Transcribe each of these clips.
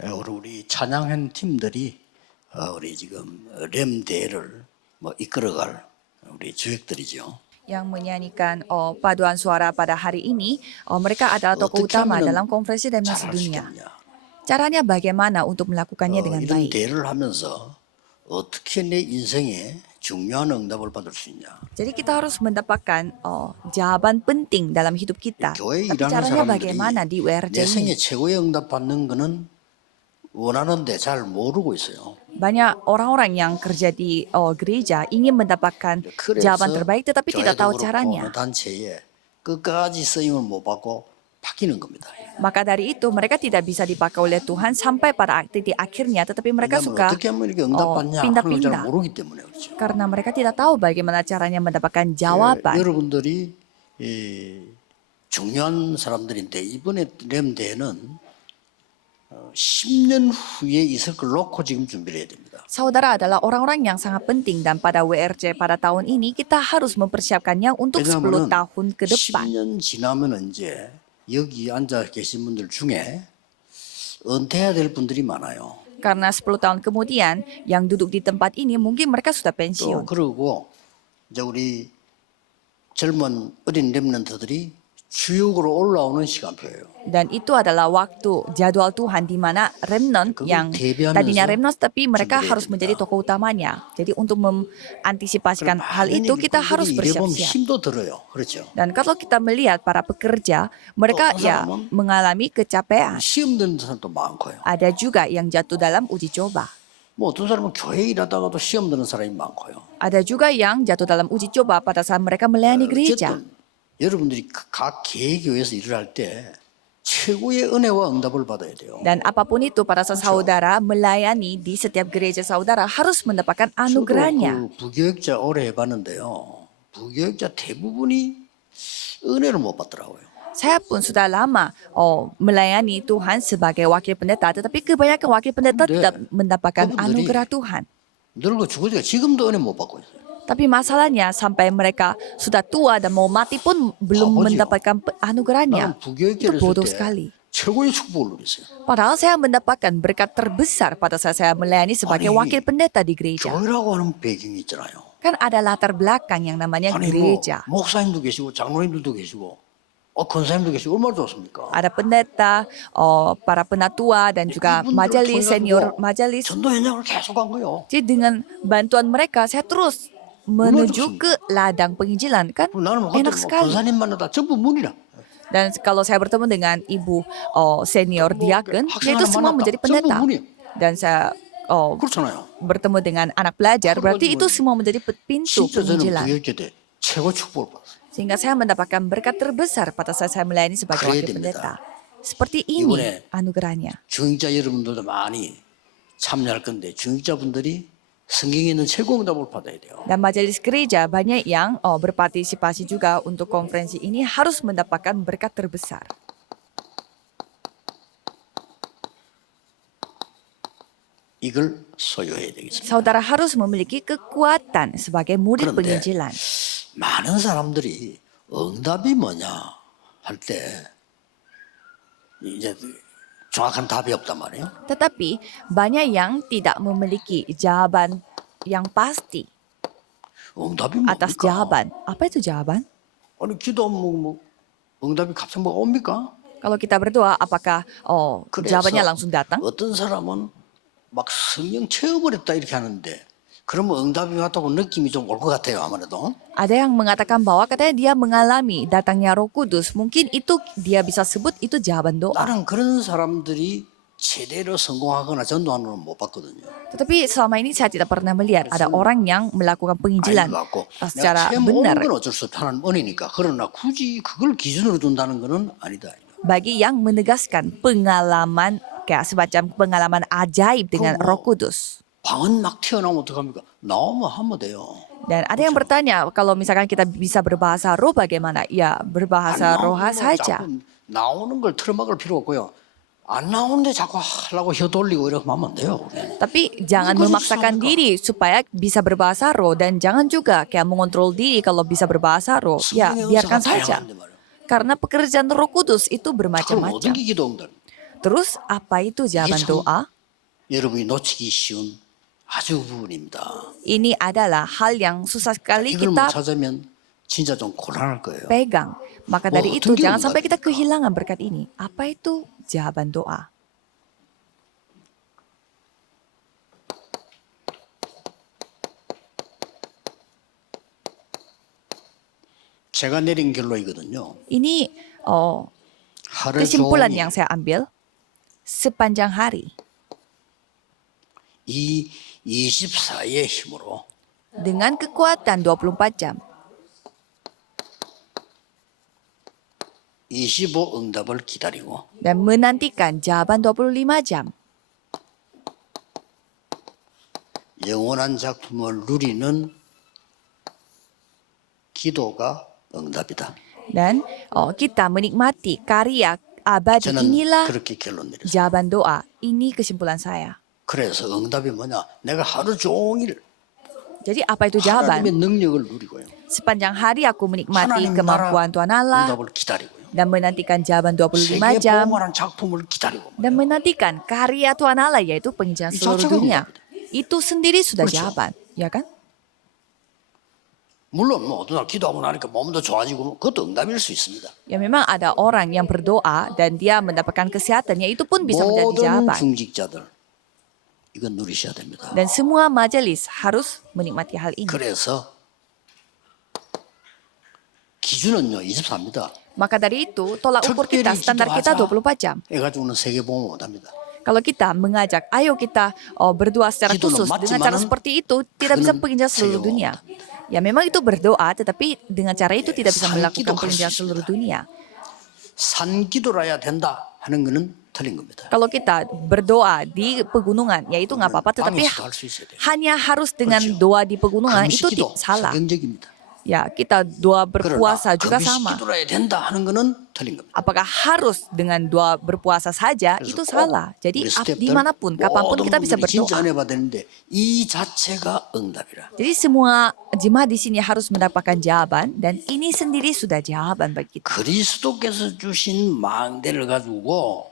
우리 찬양한 팀들이 우리 지금 렘 대회를 이끌어갈 우리 주역들이죠. Yang menyanyikan paduan suara pada hari ini, mereka adalah tokoh utama dalam konferensi Remnas 잘할 수 Dunia. 있겠냐? Caranya bagaimana untuk melakukannya dengan 이런 baik? 대회를 하면서 어떻게 내 인생에 중요한 응답을 받을 수 있냐? Jadi kita harus mendapatkan jawaban penting dalam hidup kita. 교회 Tapi 일하는 caranya 사람들이 bagaimana di WRJ 내 생에 ini? 최고의 응답 받는 거는 원하는데 잘 모르고 있어요. Banyak orang-orang yang kerja di gereja ingin mendapatkan jawaban terbaik tetapi tidak tahu 교회도 그렇고 caranya. 어느 단체에 끝까지 쓰임을 못 받고 바뀌는 겁니다. Maka dari itu mereka tidak bisa dipakai oleh Tuhan sampai pada titik akhirnya, tetapi mereka 왜냐하면 suka 어떻게 하면 이렇게 응답받냐 하는 걸 잘 pindah-pindah 모르기 때문에 그렇죠. karena mereka tidak tahu bagaimana caranya mendapatkan jawaban. 여러분들이 중요한 사람들인데 이번에 렘 대회는 10년 후에 있을 걸 놓고 지금 준비를 해야 됩니다. Saudara adalah orang-orang yang sangat penting dan pada WRC pada tahun ini kita harus mempersiapkannya untuk 10 왜냐하면 tahun ke depan. 10년 지나면 이제 여기 앉아 계신 분들 중에 은퇴해야 될 분들이 많아요. Karena 10 tahun kemudian yang duduk di tempat ini mungkin mereka sudah 또 pensiun. 그러고 이제 우리 젊은 어린 렘넌트들이 주역으로 올라오는 시간표예요. Dan itu adalah waktu jadwal Tuhan di mana remnant 그걸 yang 대비하면서 tadinya remnant tapi mereka 준비해야 harus menjadi 됩니다. tokoh utamanya. Jadi untuk mengantisipasikan hal itu kita harus 일해보면 bersiap-siap. 힘도 들어요. 그렇죠. Dan kalau kita melihat para pekerja, mereka 어떤 ya 사람은 mengalami kecapean. 시험 드는 사람도 많고요. Ada juga yang jatuh dalam uji coba. 뭐 어떤 사람은 교회 일하다가도 시험 드는 사람이 많고요. Ada juga yang jatuh dalam uji coba pada saat mereka melayani gereja. 어쨌든 여러분들이 각 개교회에서 일을 할 때 최고의 은혜와 응답을 받아야 돼요. Dan apapun itu pada saat saudara melayani di setiap gereja saudara harus mendapatkan 저도 anugerahnya. 그 부교육자 오래 해봤는데요. 부교육자 대부분이 은혜를 못 받더라고요. Saya pun sudah lama melayani Tuhan sebagai wakil pendeta, tetapi kebanyakan wakil pendeta 근데 tidak mendapatkan 그분들이 anugerah Tuhan. 늙어 죽어지가 지금도 은혜 못 받고 있어요. Tapi masalahnya sampai mereka sudah tua dan mau mati pun belum 바보죠. mendapatkan anugerahnya. 나는 Itu 부교육자를 bodoh 했을 때 sekali. 최고의 축복을 누렸어요. Padahal saya mendapatkan berkat terbesar pada saat saya melayani sebagai 아니, wakil pendeta di gereja. 교회라고 하는 배경이 있잖아요. Kan ada latar belakang yang namanya 아니 뭐 gereja. 목사님도 계시고 장로님들도 계시고 권사님도 계시고 얼마나 좋습니까? Ada pendeta, para penatua dan juga 이분들을 majelis 통해가지고 senior majelis. 전도 현장을 계속 간 거예요. Jadi dengan bantuan mereka saya terus menuju ke ladang penginjilan, kan 그럼 나는 enak 그때 뭐 sekali. 권사님 만나다 전부 문이라. Dan kalau saya bertemu dengan ibu senior diaken, 학생 yaitu 하나 semua 만났다. menjadi 전부 pendeta. 문이에요. Dan saya 그렇잖아요. bertemu dengan anak pelajar, berarti itu semua menjadi pintu 진짜 저는 penginjilan. 부교육자 때 최고 축복을 받았어요. Sehingga saya mendapatkan berkat terbesar pada saat saya melayani sebagai 그래야 wakil 됩니다. pendeta. Seperti ini 이번에 anugerahnya. 중직자 여러분들도 많이 참여할 건데 중직자분들이 성경에 있는 최고 응답을 받아야 돼요. Dan majelis gereja banyak yang berpartisipasi juga untuk konferensi ini harus mendapatkan berkat terbesar. 이걸 소유해야 되겠습니다. Saudara harus memiliki kekuatan sebagai murid 그런데 penginjilan. 많은 사람들이 응답이 뭐냐 할 때 이제 정확한 답이 없단 말이에요. Tetapi banyak yang tidak memiliki jawaban yang pasti 응답이 atas 뭡니까? jawaban. Apa itu jawaban? 아니 기도하면 뭐 응답이 갑자기 뭐가 옵니까? Kalau kita berdoa, apakah jawabannya 그래서 langsung datang? 어떤 사람은 막 성령 체험을 했다 이렇게 하는데 그러면 응답이 왔다고 느낌이 좀 올 것 같아요 아무래도. Ada yang mengatakan bahwa katanya dia mengalami datangnya Roh Kudus. Mungkin itu dia bisa sebut itu jawaban doa. 나는 그런 사람들이 제대로 성공하거나 전도하는 건 못 봤거든요. Tetapi selama ini saya tidak pernah melihat ada orang yang melakukan penginjilan 갖고 secara 내가 체험 오는 benar. 건 어쩔 수 없다 하는 은혜니까 그러나 굳이 그걸 기준으로 둔다는 거는 아니다. Bagi yang menegaskan pengalaman kayak semacam pengalaman ajaib dengan 그럼 뭐 Roh Kudus. 방언 막 튀어나오면 어떡합니까? 나오면 하면 돼요. Dan ada yang bertanya, kalau misalkan kita bisa berbahasa roh bagaimana? Ya, berbahasa roh saja. 자꾸 나오는 걸 틀어막을 필요 없고요. 안 나오는데 자꾸 하려고 혀 돌리고 이렇게 하면 안 돼요. Tapi jangan Itu memaksakan susah, diri supaya bisa berbahasa roh. Dan jangan juga kayak mengontrol diri kalau bisa berbahasa roh. Ya, 성령의 biarkan 은사가 saja. 다양한데 말이에요. Karena pekerjaan Roh Kudus itu 그럼 bermacam-macam. 어떤 게 기도 응답? Terus apa itu jawaban 참- doa? 여러분이 놓치기 쉬운 아주 부분입니다. Ini adalah hal yang susah sekali 이걸 못 kita 찾으면 진짜 좀 곤란할 거예요. pegang. Maka dari Oh, itu tentu jangan enggak sampai kita juga. kehilangan berkat ini. Apa itu jawaban doa? 제가 내린 결론이거든요. Ini 하루 kesimpulan 종일 yang saya ambil sepanjang hari 이 24의 힘으로 dengan kekuatan 24 jam 25 응답을 기다리고 dan menantikan jawaban 25 jam 영원한 작품을 누리는 기도가 응답이다. dan kita menikmati karya abadi. 저는 Inilah 그렇게 결론 내렸어요. jawaban doa. Ini kesimpulan saya. 그래서 응답이 뭐냐? 내가 하루 종일 Jadi apa itu jawaban? 하나님의 능력을 누리고요. Sepanjang hari aku menikmati 하나님 나라 kemampuan Tuhan Allah 응답을 기다리고요. dan menantikan jawaban 25 세계 jam 보험하는 작품을 기다리고 dan menantikan karya Tuhan Allah yaitu penginjilan Itu seluruh jawaban. dunia. Itu sendiri sudah 그렇죠. jawaban, ya kan? 물론 뭐 어떤 날 기도하고 나니까 몸도 좋아지고 그것도 응답일 수 있습니다. Ya memang ada orang yang berdoa dan dia mendapatkan kesehatan, ya itu pun bisa menjadi 모든 jawaban. 중직자들 이건 누리셔야 됩니다. Dan semua majelis harus menikmati hal ini. 그래서 기준은요 24입니다. Maka dari itu, tolak ukur kita, standar kita 24 jam. 해가지고는 세계 보험 못합니다. Kalau kita mengajak, ayo kita berdoa secara Gidono khusus dengan cara 맞지만은 seperti itu, tidak bisa 그거는 penginjil seluruh 세계 dunia. 보험 Ya memang itu berdoa, tetapi dengan cara itu tidak bisa 산기도 melakukan 할수 penginjilan 있습니다. seluruh dunia. 산기도라야 된다 하는 거는 틀린 겁니다. Kalau kita berdoa di pegunungan, ya itu nggak apa-apa, tetapi 방에서도 할 수 있어야 돼요. hanya harus dengan 그렇죠. doa di pegunungan itu 금식기도 salah. 성경적입니다. Ya kita doa 그러나 berpuasa juga sama. 금식기도라야 된다 하는 거는 틀린 겁니다. Apakah harus dengan doa berpuasa saja? 그래서 Itu 꼭 salah. Jadi 우리 스태프들 dimanapun, kapanpun 모든 kita bisa 분들이 진짜 berdoa. 은혜 받았는데 이 자체가 응답이라. Jadi semua jemaat di sini harus mendapatkan jawaban dan ini sendiri sudah jawaban bagi kita. 그리스도께서 주신 망대를 가지고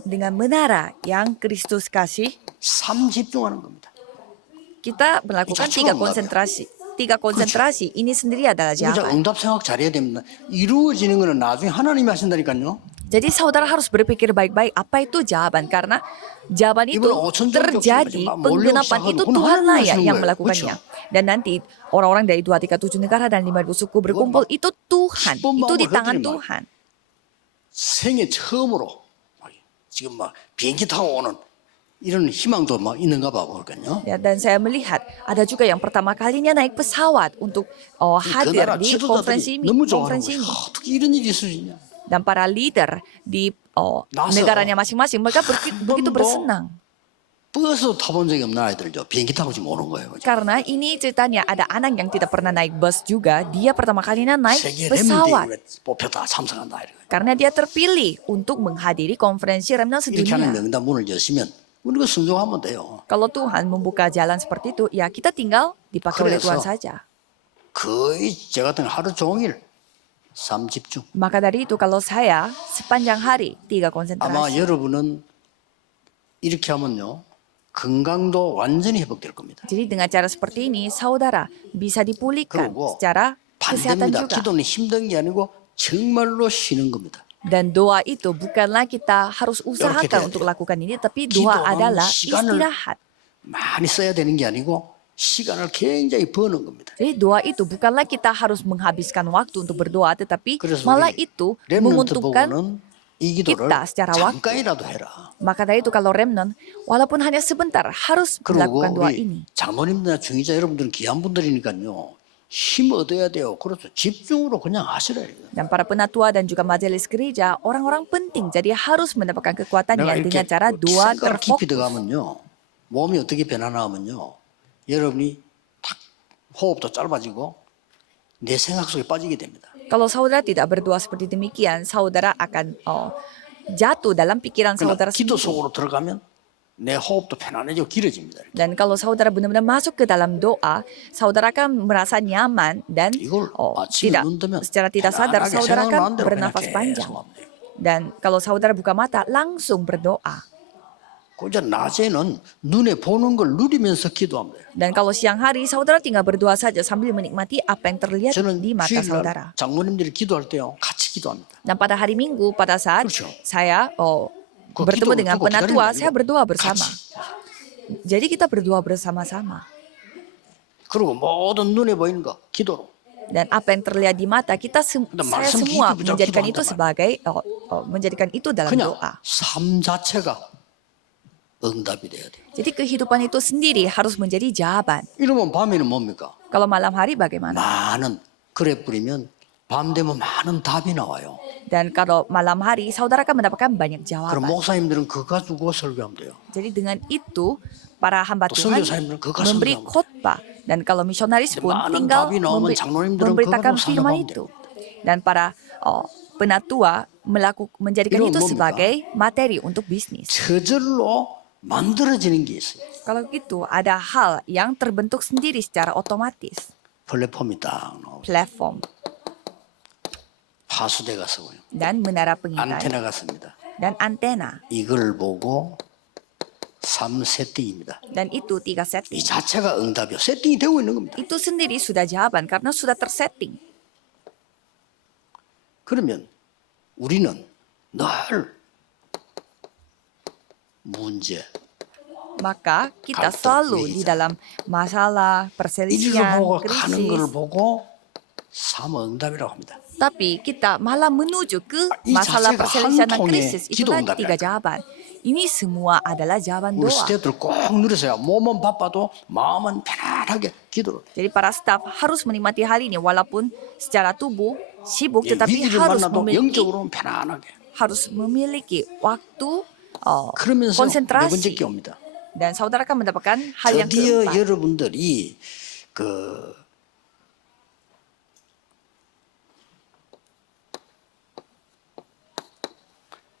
Dengan menara yang Kristus kasih, 3 집중하는 겁니다. kita melakukan Itu 3 enggak, konsentrasi. 3 konsentrasi ini sendiri adalah 진짜 jawaban. 응답 생각 잘해야 됩니다. 이루어지는 거는 나중에 하나님이 하신다니까요. Jadi saudara harus berpikir baik-baik apa itu jawaban, karena jawaban itu 이번에 5천 종 terjadi, 격식이지만 pengenapan 몰려오고 itu 시작하고 Tuhan lah ya 하나님이 yang 하시는 melakukannya. 거예요. Dan nanti orang-orang dari 237 negara dan 5,000 suku berkumpul, 막 itu Tuhan, 10번 itu di 마음을 tangan 흔들리면 Tuhan. 생애 처음으로 지금 막 비행기 타고 오는 이런 희망도 막 있는가 봐 그러니까요. Ya, dan saya melihat ada juga yang pertama kalinya naik pesawat untuk 그 hadir 나라 di konferensi 지도자들이 ini. 너무 좋아하는 Konferensi 거예요. ini. 어떻게 이런 일이 있을 수 있냐. Dan para leader di 나서 negaranya masing-masing, mereka begitu 번도 bersenang. 버스 타본 적이 없는 아이들죠. 비행기 타고 지금 오는 거예요. 그죠? Karena ini ceritanya ada anak yang tidak pernah naik bus juga, dia pertama kalinya naik 세계 pesawat. 렘넌트에 뽑혔다 참석한다 이런 거예요. Karena dia terpilih untuk menghadiri konferensi remnant 이렇게 하는 sedunia. 명단 문을 여시면 우리가 순종하면 돼요. Kalau Tuhan membuka jalan seperti itu, ya kita tinggal dipakai oleh 그래서 Tuhan saja. 거의 저 같은 하루 종일 삶 집중. Maka dari itu kalau saya sepanjang hari 3 아마 konsentrasi. 여러분은 이렇게 하면요 건강도 완전히 회복될 겁니다. Jadi dengan cara seperti ini, saudara bisa dipulihkan 그리고 secara kesehatan 반대입니다. juga. 기도는 힘든 게 아니고 정말로 쉬는 겁니다. Dan doa itu bukanlah kita harus 돼야 usahakan 돼요. untuk lakukan ini, tapi doa 기도는 adalah 시간을 istirahat. 많이 써야 되는 게 아니고 시간을 굉장히 버는 겁니다. Jadi doa itu bukanlah kita harus menghabiskan waktu untuk berdoa, tetapi 그래서 malah 우리 itu 렘넌트 menguntungkan. 보고는 이 기도를 kita secara waktu. 잠깐이라도 해라. Maka dari itu kalau remnant, walaupun hanya sebentar, harus 그리고 melakukan doa 우리 ini. 장로님들이나 중위자 여러분들은 귀한 분들이니까요. 힘 얻어야 돼요. 그래서 집중으로 그냥 하시라. Dan para penatua dan juga majelis gereja, orang-orang penting. Jadi harus mendapatkan kekuatannya 내가 dengan 이렇게 cara doa 생각을 깊이 terfokus. 들어가면요. 몸이 어떻게 변하나 하면요. 여러분이 탁 호흡도 짧아지고 내 생각 속에 빠지게 됩니다. Kalau saudara tidak berdoa seperti demikian, saudara akan jatuh dalam pikiran 그러나 saudara 기도 sendiri. 속으로 들어가면 내 호흡도 편안해지고 길어집니다. Dan kalau saudara benar-benar masuk ke dalam doa, saudara akan merasa nyaman dan 이걸 아침에 tidak 눈 뜨면 secara tidak sadar 편안하게 saudara 생각나는 akan 대로 그냥 bernafas 계속 panjang. 하면 돼요. Dan kalau saudara buka mata, langsung berdoa. 그저 낮에는 눈에 보는 걸 누리면서 기도하면 돼요. Dan kalau siang hari, saudara tinggal berdoa saja sambil menikmati apa yang terlihat 저는 di mata saudara. 주일날 장모님들이 기도할 때요 같이 기도합니다. Dan pada hari Minggu, pada saat 그렇죠. saya 그 bertemu 기도를 dengan 두고 penatua, 기다리는 게 saya 아니고 berdoa bersama. 같이. Jadi kita berdoa bersama-sama. 그리고 모든 눈에 보이는 거 기도로. Dan apa yang terlihat di mata kita, saya 말씀 semua 기도 menjadikan 기도한단 itu 말이야. sebagai menjadikan itu dalam 그냥 doa. 삶 자체가 응답이 돼야 돼요. Jadi kehidupan itu sendiri harus menjadi jawaban. 이러면 밤에는 뭡니까? Kalau malam hari bagaimana? 많은 그래 뿌리면 밤 되면 많은 답이 나와요. Dan kalau malam hari saudara akan mendapatkan banyak 그럼 jawaban. 목사님들은 그거 가지고 설교하면 돼요. Jadi dengan itu para hamba 또 Tuhan 선교사님들은 그거 memberi 설교하면 돼요. khotbah. Dan kalau misionaris pun 많은 tinggal 답이 나오면 장로님들은 memberitakan 그거로 firman 상담하면 itu. Dan para penatua menjadikan 이건 itu 뭡니까? sebagai materi untuk bisnis. 저절로 만들어지는 게 있어요. Kalau gitu ada hal yang terbentuk sendiri secara otomatis. 플랫폼이 딱 나오고 Platform 파수대가 서고요. dan menara pengintai 안테나가 씁니다. dan antena. 이걸 보고 3 세팅입니다. Dan itu 3 이 setting. 자체가 응답이요. 세팅이 되고 있는 겁니다. Itu sendiri sudah jawaban karena sudah tersetting. 그러면 우리는 늘 문제, Maka kita 갈등, selalu di 위기장. dalam masalah, 이를 perselisihan, 보고 가는 걸 krisis. 보고 삼응답이라고 합니다. Tapi kita malah menuju ke 이 masalah 자체가 perselisihan dan 한 통의 krisis. Itulah 기도 3 응답이랄까. jawaban. Ini semua adalah jawaban 우리 doa. 스태프들 꼭 누리세요. 몸은 바빠도 마음은 편안하게 기도를. Jadi para staf harus menikmati hal ini walaupun secara tubuh sibuk 예, tetapi 위기를 harus 만나도 memiliki 영적으로는 편안하게. waktu 그러면서 네 번째 konsentrasi. 게 옵니다. Dan saudara akan mendapatkan hal yang 드디어 keempat. 여러분들이 그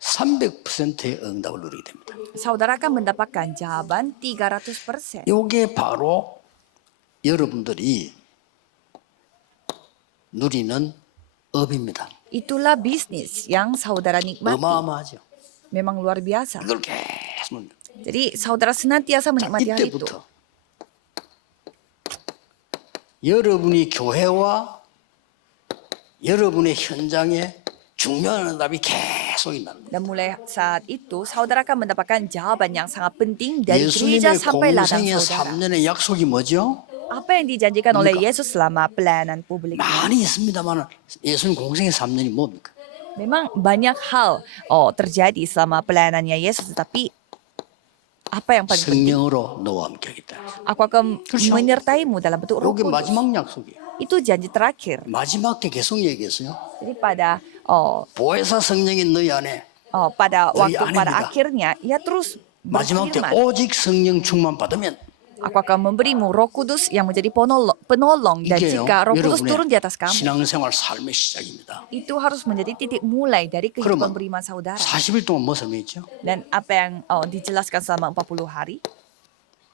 300%의 응답을 누리게 됩니다. Saudara akan mendapatkan jawaban 300%. 이게 바로 여러분들이 누리는 업입니다. Itulah bisnis yang saudara nikmati. 어마어마하죠. Memang luar biasa. 이걸 계속 누립니다. Jadi saudara senantiasa menikmati hal itu. 이때부터 여러분이 교회와 여러분의 현장에 중요한 응답이 계속 있다는 거예요. Dan mulai saat itu saudara akan mendapatkan jawaban yang sangat penting dari gereja 예수님의 sampai ladang 공생의 saudara. 3년의 약속이 뭐죠? Apa yang dijanjikan oleh Yesus selama pelayanan publik? 많이 있습니다만 예수님 공생의 3년이 뭡니까? Memang banyak hal terjadi selama pelayanannya Yesus, tetapi apa yang paling penting? 성령으로 너와 함께 하겠다. Aku akan 그렇죠. menyertaimu dalam bentuk Roh 이게 Kudus. 마지막 약속이에요. Itu janji terakhir. 마지막 때 계속 얘기했어요. Jadi pada 보혜사 성령이 너희 안에 pada 너희 waktu pada 안입니다. akhirnya ia terus 마지막 때 berfirman, 오직 성령 충만 받으면 aku akan memberimu Roh Kudus yang menjadi penolong dan 이게요 jika Roh Kudus turun di 여러분의 atas kamu, 신앙생활 삶의 시작입니다. itu harus menjadi titik mulai dari kehidupan 그러면 beriman saudara. 40일 동안 뭐 설명했죠? Dan apa yang dijelaskan selama 40 hari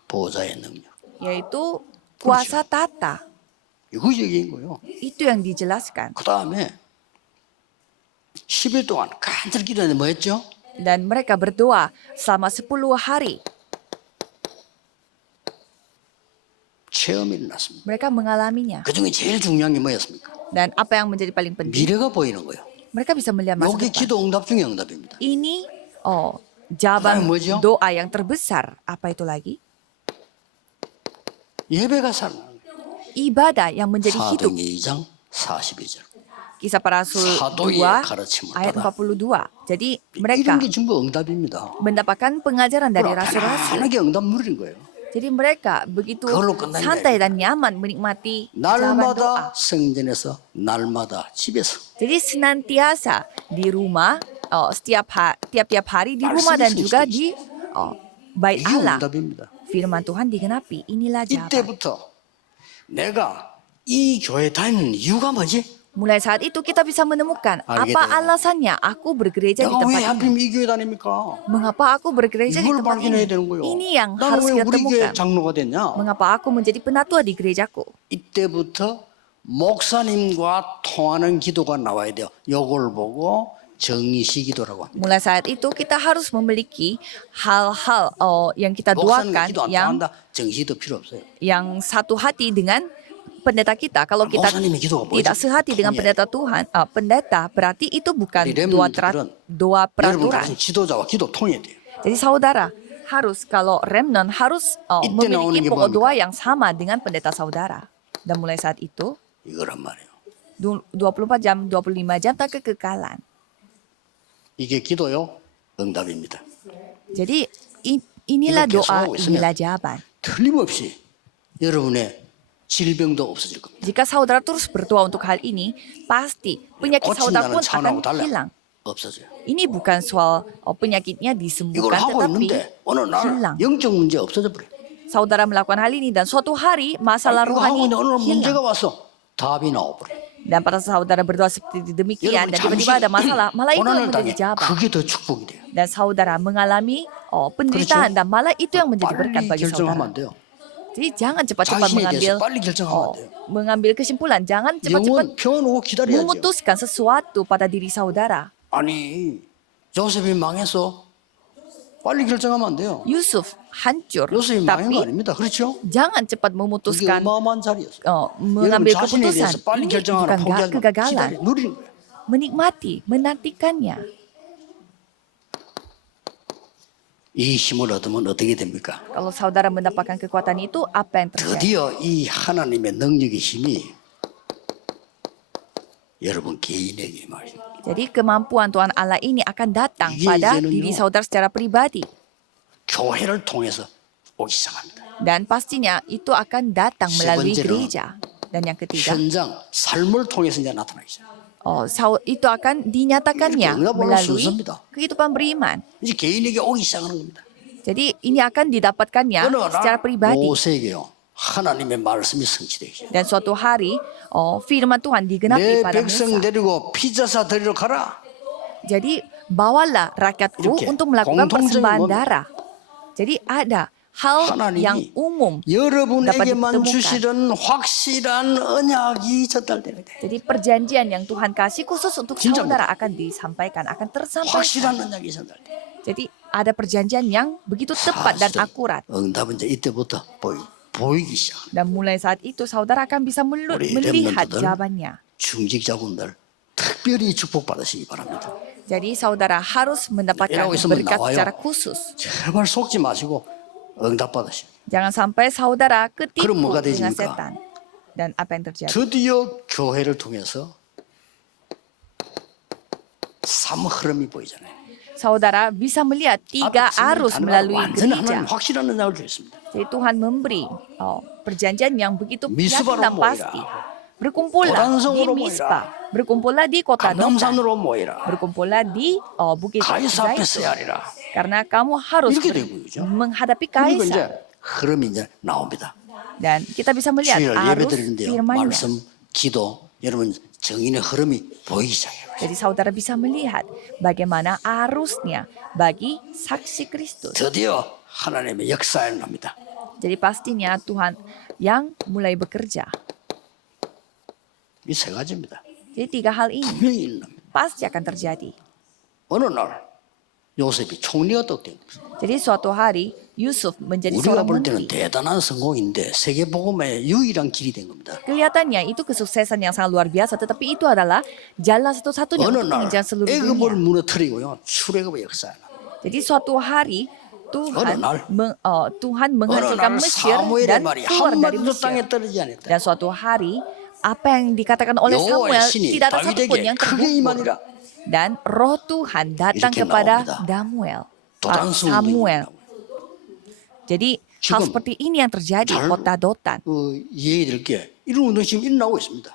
보호자의 능력. yaitu kuasa tata. 이거 얘기인 거예요. Itu yang dijelaskan. 그 다음에 10일 동안 간절히 기도했는데 뭐 했죠? Dan mereka berdoa selama 10 hari. 체험이 일어났습니다. Mereka mengalaminya. 그 중에 제일 중요한 게 뭐였습니까? Dan apa yang menjadi paling penting? 미래가 보이는 거예요. Mereka bisa melihat masa 이게 depan. 기도 응답 중에 응답입니다. Ini jawaban 그다음에 뭐죠? doa yang terbesar. Apa itu lagi? 예배가 살아나는 거예요. Ibadah yang menjadi hidup. 사도행전 2장 42절. Kisah para Rasul 사도의 2 가르침을 ayat 따라 42. Jadi mereka 이런 게 전부 응답입니다. mendapatkan pengajaran dari rasul-rasul. 편하게 응답 누리는 거예요. Jadi mereka begitu 그걸로 끝난 게 santai dan nyaman menikmati jawaban doa. 날마다 성전에서 날마다 집에서 Jadi senantiasa di rumah, tiap-tiap hari di rumah dan juga di bait 이게 Allah. 응답입니다. Firman Tuhan digenapi. Inilah jawaban. 이때부터 내가 이 교회 다니는 이유가 뭐지? Mulai saat itu kita bisa menemukan 알게 apa 돼요. alasannya aku bergereja di 내가 왜 tempat ini. 하필 이 교회 다닙니까? Mengapa aku bergereja di 이걸 tempat 발견해야 ini? 되는 거예요. Ini yang 나는 harus 왜 kita 우리 교회 temukan. 장로가 됐냐? Mengapa aku menjadi penatua di gerejaku? 이때부터 목사님과 통하는 기도가 나와야 돼요. 요걸 보고 정의시 기도라고 합니다. Mulai saat itu kita harus memiliki hal-hal yang kita 목사님 doakan 기도 안 yang 통한다. 정시도 필요 없어요. satu hati dengan pendeta kita. Kalau kita 목사님의 기도가 뭐지? tidak sehati dengan 통해. pendeta berarti itu bukan 우리 dua 렘넌트들은 여러분 peraturan. 같은 지도자와 기도 통해야 돼요. Jadi saudara harus kalau remnant harus 이때 나오는 memiliki 게 pokok 뭡니까? doa yang sama dengan pendeta saudara. Dan mulai saat itu 이거란 말이에요. 24 jam, 25 jam tak kekekalan. 이게 기도요, 응답입니다. Jadi inilah 이거 doa, 계속하고 있으면 inilah jawaban. 틀림없이 여러분의 질병도 없어질 겁니다. Jika saudara terus berdoa untuk hal ini, pasti penyakit saudara 고친다는 pun 차원하고 akan 달라 hilang. 없어져요. Ini bukan soal penyakitnya 이걸 disembuhkan, 하고 tetapi 있는데 어느 날 hilang. 영적 문제 없어져 버려요. Saudara melakukan hal ini dan suatu hari masalah 이거 하고 rohani 있는데 어느 날 문제가 hilang. 와서 답이 나와버려요. Dan pada saat saudara berdoa seperti demikian 여러분 dan 잠시 tiba-tiba ada masalah, malah itu yang 고난을 menjadi 당해 jawaban. 그게 더 축복이 돼요. Dan saudara mengalami penderitaan dan malah itu yang menjadi berkat 빨리 bagi 결정하면 saudara. 안 돼요. Jadi jangan cepat-cepat 자신에 mengambil 대해서 빨리 결정하면 안 돼요. mengambil kesimpulan, jangan cepat-cepat 영원 평온하고 기다려야죠. memutuskan sesuatu pada diri saudara. 아니 요셉이 망해서 빨리 결정하면 안 돼요. Yusuf hancur, 요셉이 망한 거 tapi 아닙니다. 그렇죠? jangan cepat 그게 memutuskan 어마어마한 자리였어요. mengambil 여러분 자신에 keputusan. 대해서 빨리 Ini 결정하거나 bukan 포기하지 말고 kegagalan, 기다려 누리는 거예요. menikmati, menantikannya. 이 힘을 얻으면 어떻게 됩니까? Kalau saudara mendapatkan kekuatan itu, apa yang terjadi? 드디어 이 하나님의 능력의 힘이 여러분 개인에게 말입니다. Jadi kemampuan Tuhan Allah ini akan datang 이게 pada 이제는요. diri saudara secara pribadi. 교회를 통해서 오기 시작합니다. Dan pastinya itu akan datang melalui 번째는 gereja. Dan yang ketiga, 현장 삶을 통해서 이제 나타나기 시작. itu akan dinyatakannya 이렇게 응답하는 melalui 순서입니다. kehidupan beriman. 이제 개인에게 오기 시작하는 겁니다. Jadi ini akan didapatkannya 어느 secara 날 pribadi. 모세에게요 하나님의 말씀이 성취되기 시작. Dan suatu hari firman Tuhan digenapi 내 pada 백성 Musa. 데리고 피자사 데리러 가라. Jadi bawalah rakyatku 이렇게 untuk melakukan 공통적인 persembahan 뭡니까? darah. Jadi ada hal 하나님이 yang umum. 여러분에게만 ditemukan. 주시는 확실한 언약이 전달되게 돼. Jadi perjanjian yang Tuhan kasih khusus untuk 진짜입니다. saudara akan disampaikan, akan tersampaikan. 확실한 언약이 전달돼. Jadi ada perjanjian yang begitu tepat dan 사실은 akurat. 응답은 이제 이때부터 보이기 시작. Dan mulai saat itu saudara akan bisa 우리 melihat 렘넌트들 jawabannya. 중직자분들 특별히 축복받으시기 바랍니다. Jadi saudara harus mendapatkan 이라고 있으면 berkat 나와요. secara khusus. 제발 속지 마시고 응답받으시오. Jangan sampai saudara ketipu 그럼 뭐가 dengan 되십니까? setan. Dan apa yang terjadi? 드디어 교회를 통해서 삶 흐름이 보이잖아요. Saudara bisa melihat tiga arus melalui 완전 하나님 gereja. 확실한 은혜를 주셨습니다. Jadi Tuhan memberi perjanjian yang begitu yakin 미스바로 dan 모이라. pasti. Berkumpullah di 도단성으로 Mispa, berkumpullah di kota Dotan, 감남산으로 모이라. berkumpullah di Bukit 가이사 앞에 Zaitun. 서야 하리라. Karena kamu harus 이렇게 되고 있죠. menghadapi 그리고 kaisar. 이제 흐름이 이제 나옵니다. Dan kita bisa melihat 주일 arus 예배 드리는데요. firman-Nya. 말씀, 기도, 여러분 정인의 흐름이 보이기 시작해요. Jadi saudara bisa melihat bagaimana arusnya bagi saksi Kristus. 드디어 하나님의 역사에 납니다. Jadi pastinya Tuhan yang mulai bekerja. 이 세 가지입니다. Jadi tiga hal ini 분명히 일어납니다. pasti akan terjadi. 어느 날 요셉이 총리가 떡된 겁니다. Jadi suatu hari Yusuf menjadi 우리가 seorang 볼 때는 menteri. 대단한 성공인데 세계복음의 유일한 길이 된 겁니다. Kelihatannya itu kesuksesan yang sangat luar biasa, tetapi itu adalah jalan satu-satunya 어느 untuk 날 mengejar seluruh 애굽을 dunia. 무너뜨리고요. 출애굽의 역사에 납니다. Jadi suatu hari 어느 날, Tuhan 어느 menghancurkan 날 Mesir 사무엘의 dan 말이 keluar dari 한마디도 땅에 Mesir. 떨어지지 않았다. Dan suatu hari apa yang dikatakan oleh 여호와의 Samuel 신이 tidak ada satupun 다윗에게 yang 크게 tergugur. 임하니라. Dan roh Tuhan datang 이렇게 kepada 나옵니다. Samuel. 도단성운동이 Jadi hal 지금 seperti ini yang terjadi 잘 kota Dotan. 이해해 드릴게. 이런 운동이 지금 일어나고 있습니다.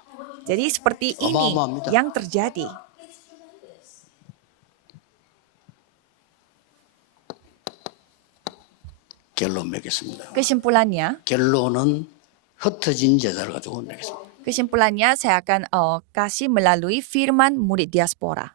Jadi seperti ini 어마어마합니다. yang terjadi. 결론 맺겠습니다. Kesimpulannya, 결론은 흩어진 제자를 가지고 맺겠습니다. kesimpulannya saya akan kasih melalui firman murid diaspora.